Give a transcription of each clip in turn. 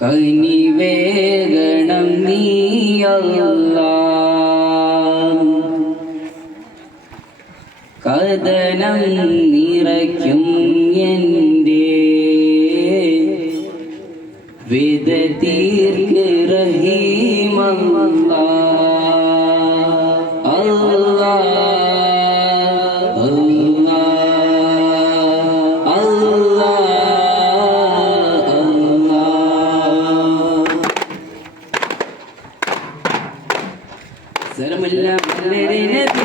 കനിവേഗണം നീയല്ല കഥനം നിറയ്ക്കും എന്റെ വിധ തീർക്ക് റഹീമല്ല.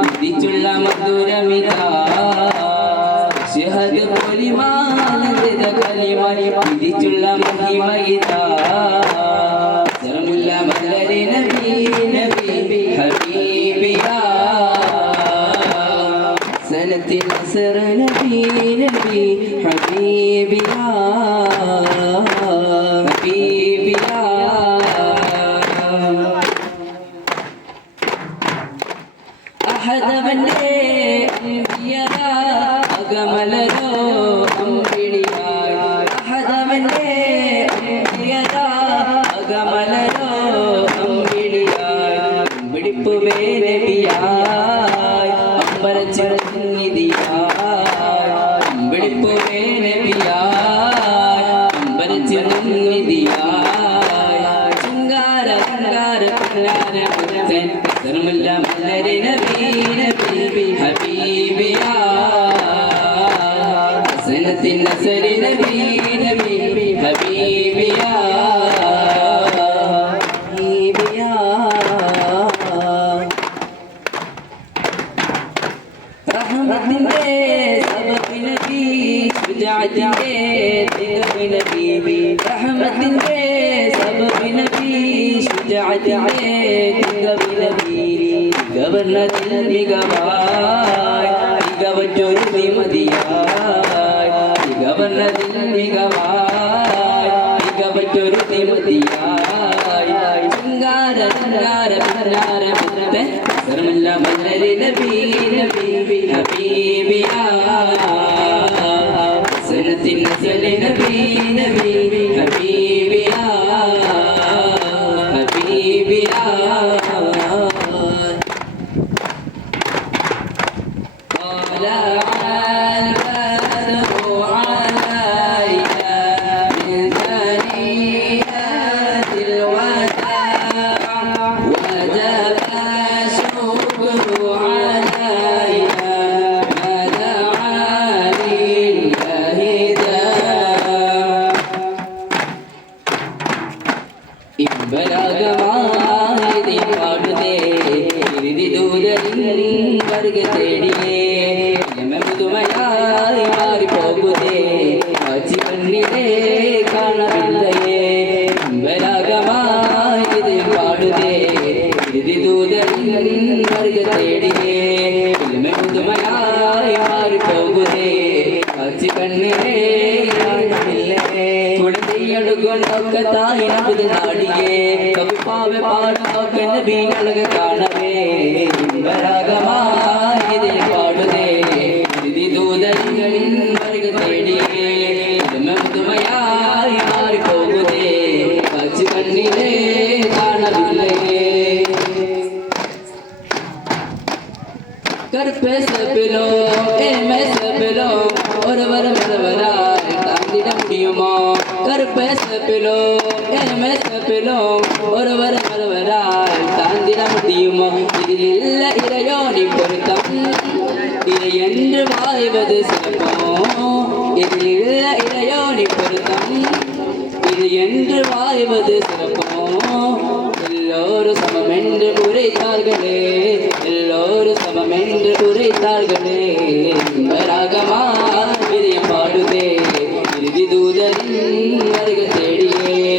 മതമായി ഉദിച്ചുള്ള മധുരമിത. ഷഹദ് പൊലിമാനന്ദിത ഉദിച്ചുള്ള മഹിമയിത. സരമുല്ല മലരി നബി നബി ഹബീബിയാ. സനത്തിൽ അസറ നബി നബി ഹബീബിയാ. അഹദവന്റെ അമ്പിയത അകമലരോ ധർമ്മല്ല മലരി നബി നബി ഹബീബിയാ സനത്തിൻ നസരി നബി നബി ഹബീബിയാ ഹബീബിയാ റഹ്മത്തിന്റെ സബബ് നബി ശുജാഅത്തിന്റെ തികവ് നബി റഹ്മത്തിന്റെ സബബ് നബി നബി ഗവർണത്തിൽ മികവായി മികവറ്റൊരു വിമതിയായി ഗവർണത്തിൽ മികവായി മികവറ്റൊരു വിമതിയായി ശൃംഗാര ശൃംഗാര ശൃംഗാര സർമല്ല മല്ലരി നബി നബി നസലി നബി നബി ഹബീബിയാ ഇമ്പരാഗമായി പാടുതേ തിരുതി ദൂതരിൽ വർഗ തേടിയേ പുതുമയായി മാറിപ്പോകുതേ കാച്ചി കണ്ണിലേ കാണവില്ലയേ ഇമ്പരാഗമായി ഇത് പാടുതേ തിരുതി ദൂതരിൽ വർഗ തേടിയേ പുതുമയായി മാറിപ്പോകുതേ കാച്ചി കണ്ണിലേ കറുപ്പേ സപ്പിലോ സപ്പിലോ ഒരുവർ பேச பிலோ மேச பிலோ ஒருவர் ஒருவரால் தாந்திட முடியுமா? இதில் இல்ல இறையோ நீ பொருத்தம். இதை என்று வாழ்வது சிறப்பம் இதில் இல்ல இறையோ நீ பொருத்தம். இது என்று வாழ்வது சிறப்பம் எல்லோரும் சமம் என்று உரைத்தார்களே எல்லோரும் சமம் என்று உரைத்தார்களே. தேடியே தேடியே